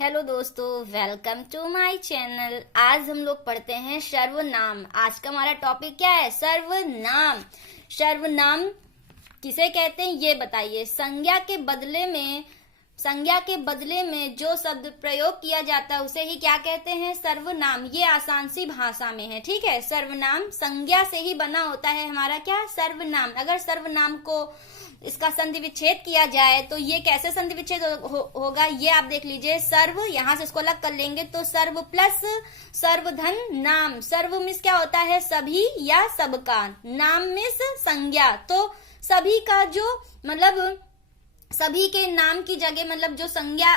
Hello दोस्तों, welcome to my channel. आज हम लोग पढ़ते हैं सर्वनाम। आज का हमारा टॉपिक क्या है? सर्वनाम। सर्वनाम किसे कहते हैं ये बताइए। संज्ञा के बदले में जो शब्द प्रयोग किया जाता है उसे ही क्या कहते हैं? सर्वनाम। ये आसान सी भाषा में है, ठीक है। सर्वनाम संज्ञा से ही बना होता है हमारा क्या? सर्वनाम। अगर सर्वनाम को इसका संधि विच्छेद किया जाए तो ये कैसे संधि विच्छेद होगा ये आप देख लीजिए। सर्व, यहां से इसको अलग कर लेंगे तो सर्व प्लस सर्वधन नाम। सर्व मिस क्या होता है? सभी या सबका। नाम मिस संज्ञा। तो सभी का जो मतलब सभी के नाम की जगह मतलब जो संज्ञा,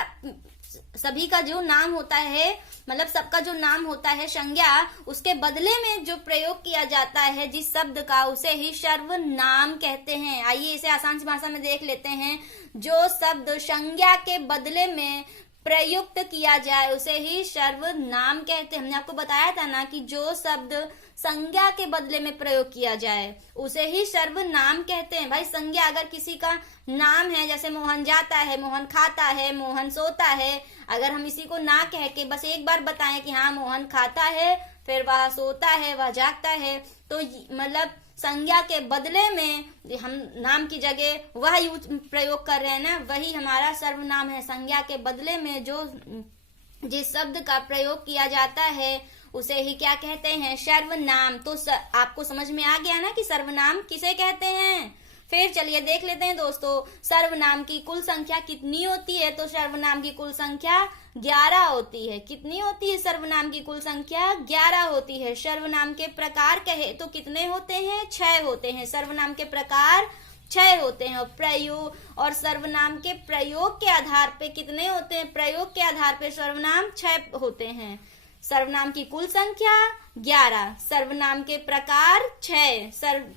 सभी का जो नाम होता है मतलब सबका जो नाम होता है संज्ञा, उसके बदले में जो प्रयोग किया जाता है जिस शब्द का, उसे ही सर्वनाम कहते हैं। आइए इसे आसान सी भाषा में देख लेते हैं। जो शब्द संज्ञा के बदले में प्रयुक्त किया जाए उसे ही सर्वनाम कहते हैं। हमने आपको बताया था ना कि जो शब्द संज्ञा के बदले में प्रयोग किया जाए उसे ही सर्वनाम कहते हैं। भाई संज्ञा अगर किसी का नाम है, जैसे मोहन जाता है, मोहन खाता है, मोहन सोता है, अगर हम इसी को ना कह के बस एक बार बताएं कि हाँ मोहन खाता है, फिर वह सोता है, वह जागता है, तो मतलब संज्ञा के बदले में हम नाम की जगह वह यूज प्रयोग कर रहे हैं ना, वही हमारा सर्वनाम है। संज्ञा के बदले में जो जिस शब्द का प्रयोग किया जाता है उसे ही क्या कहते हैं? सर्वनाम। तो आपको समझ में आ गया ना कि सर्वनाम किसे कहते हैं। फिर चलिए देख लेते हैं दोस्तों, सर्वनाम की कुल संख्या कितनी होती है। तो सर्वनाम की कुल संख्या 11 होती है। कितनी होती है? सर्वनाम की कुल संख्या 11 होती है। सर्वनाम के प्रकार कहे तो कितने होते हैं? 6 होते हैं। सर्वनाम के प्रकार 6 होते हैं। और प्रयोग और सर्वनाम के प्रयोग के आधार पे कितने होते हैं? प्रयोग के आधार पे सर्वनाम 6 होते हैं। सर्वनाम की कुल संख्या 11, सर्वनाम के प्रकार 6,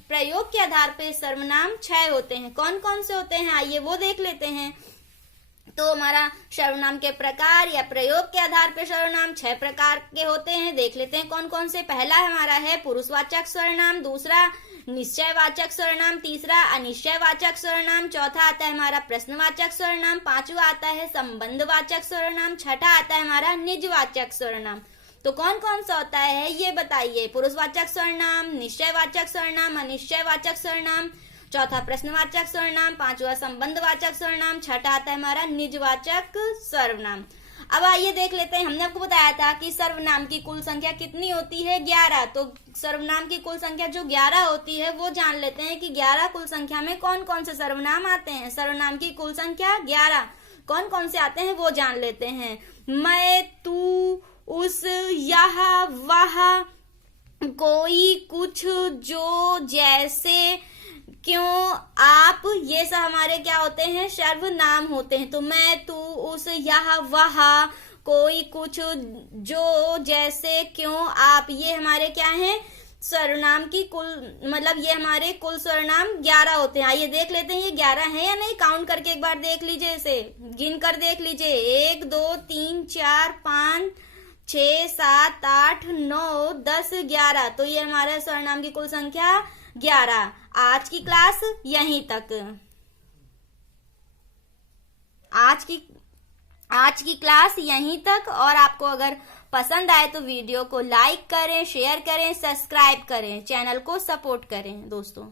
प्रयोग के आधार पे सर्वनाम 6 होते हैं। कौन कौन से होते हैं आइए वो देख लेते हैं। तो हमारा सर्वनाम के प्रकार या प्रयोग के आधार पे सर्वनाम 6 प्रकार के होते हैं। देख लेते हैं कौन कौन से। पहला हमारा है पुरुषवाचक सर्वनाम, दूसरा निश्चयवाचक सर्वनाम, तीसरा अनिश्चयवाचक सर्वनाम, चौथा आता है हमारा प्रश्नवाचक सर्वनाम, पांचवा आता है संबंधवाचक सर्वनाम, छठा आता है हमारा निजवाचक सर्वनाम। तो कौन कौन सा होता है ये बताइए। पुरुषवाचक सर्वनाम, निश्चयवाचक सर्वनाम, अनिश्चयवाचक सर्वनाम, चौथा प्रश्नवाचक सर्वनाम, पांचवा संबंधवाचक सर्वनाम, छठा आता है हमारा निजवाचक सर्वनाम। अब आइए देख लेते हैं। हमने आपको बताया था कि सर्वनाम की कुल संख्या कितनी होती है? 11। तो सर्वनाम की कुल संख्या जो 11 होती है वो जान लेते हैं कि 11 कुल संख्या में कौन कौन से सर्वनाम आते हैं। सर्वनाम की कुल संख्या 11 कौन कौन से आते हैं वो जान लेते हैं। मैं, तू, उस, यह, वह, कोई, कुछ, जो, जैसे, क्यों, आप, ये सब हमारे क्या होते हैं? सर्वनाम होते हैं। तो मैं, तू, उस, यह, वह, कोई, कुछ, जो, जैसे, क्यों, आप, ये हमारे क्या हैं? सर्वनाम की कुल मतलब ये हमारे कुल सर्वनाम 11 होते हैं। आइए देख लेते हैं ये 11 है या नहीं। काउंट करके एक बार देख लीजिए, इसे गिन कर देख लीजिए। 1 2 3 4 5 6 7 8 9 10 11। तो ये हमारे सर्वनाम की कुल संख्या 11। आज की क्लास यहीं तक। आज की क्लास यहीं तक। और आपको अगर पसंद आए तो वीडियो को लाइक करें, शेयर करें, सब्सक्राइब करें, चैनल को सपोर्ट करें दोस्तों।